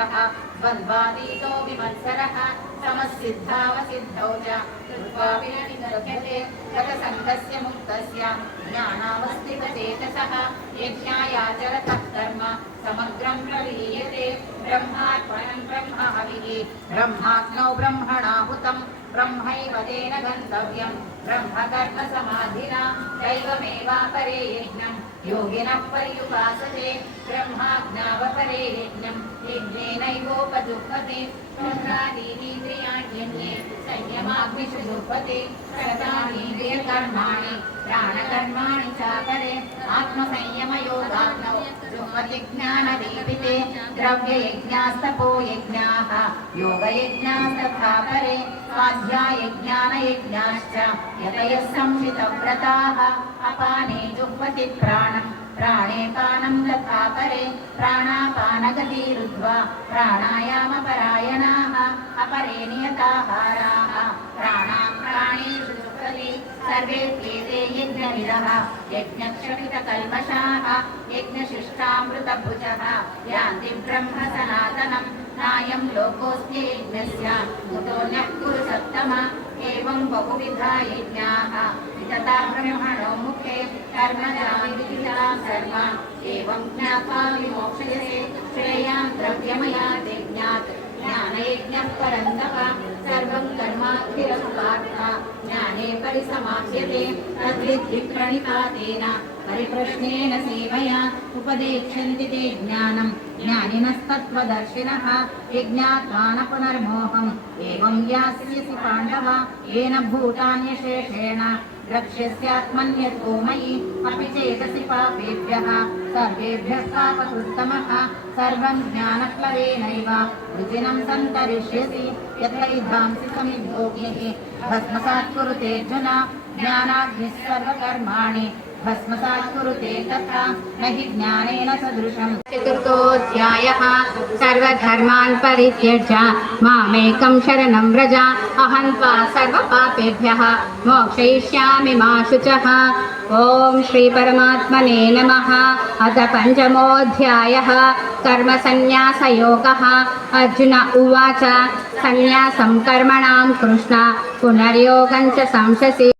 विहितः द्वन्द्वातीतो विमत्सरः समसिद्धावसिद्धौ च कृत्वापि न निगद्यते गतसङ्गस्य मुक्तस्य ज्ञानावस्थितचेतसः यज्ञायाचरतः कर्म समग्रं प्रलीयते ब्रह्मार्पणं ब्रह्म हविः ब्रह्माग्नौ ब्रह्मणाहुतं ब्रह्मैव तेन गन्तव्यं ब्रह्मकर्मसमाधिना दैवमेवापरे यज्ञं योगिनः पर्युपासते ब्रह्माज्ञावपरे यज्ञं यज्ञेनैवोपजुह्वते प्राणानीन्द्रियाण्यन्ये संयमाग्निषु जुह्वते प्रकृतानीन्द्रियकर्माणि प्राणकर्माणि चापरे आत्मसंयमयोगाग्नौ जुह्वति ज्ञानदीपिते द्रव्ययज्ञास्तपो यज्ञाः योगयज्ञास्तथा परे स्वाध्यायज्ञानयज्ञाश्च यतयः संशितव्रताः अपाने जुह्वति प्राणम् प्राणे पानं तथा परे प्राणापानगतिरुद्ध्वा प्राणायामपरायणाः अपरे नियताहाराः प्राणाप्राणेषु जुह्वति सर्वेऽप्येते यज्ञविदः यज्ञक्षपितकल्मषाः यज्ञशिष्टामृतभुजः यान्ति ब्रह्म सनातनं नायं लोकोऽस्ति यज्ञस्य कुतोऽन्यः कुरु सत्तम एवं बहुविधा यज्ञाः वितता ब्रह्मणो मुखे कर्मजां सर्वान् एवं ज्ञात्वा विमोक्ष्यसे श्रेयान् द्रव्यमयात् यज्ञात् ज्ञानयज्ञः परन्तप सर्वं कर्माखिलपार्थ ज्ञाने परिसमाप्यते तद्विद्धि प्रणिपातेन परिप्रश्नेन सेवया उपदेक्ष्यन्ति ते ज्ञानं ज्ञानिनस्तत्त्वदर्शिनः यज्ञात्वा न पुनर्मोहम् एवं यास्यसि पाण्डव येन भूतान्यशेषेण रक्ष्यस्यात्मन्यतो मयि अपि चेतसि पापेभ्यः सर्वेभ्यः पापकृत्तमः सर्वं ज्ञानप्लवेनैव रुचिनं सन्तरिष्यसि यथैधांसि समिद्धोऽग्निः भस्मसात् कुरुते अर्जुन ज्ञानाग्निः सर्वकर्माणि भस्मसात् कुरुते तथा न हि ज्ञानेन सदृशम्। चतुर्थोऽध्यायः सर्वधर्मान् परित्यज्य मामेकं शरणं व्रज अहं त्वा सर्वपापेभ्यः मोक्षयिष्यामि मा शुचः। ॐ श्री परमात्मने नमः। अथ पञ्चमोऽध्यायः कर्मसन्न्यासयोगः। अर्जुन उवाच सन्न्यासं कर्मणां कृष्ण पुनर्योगं च संशसि।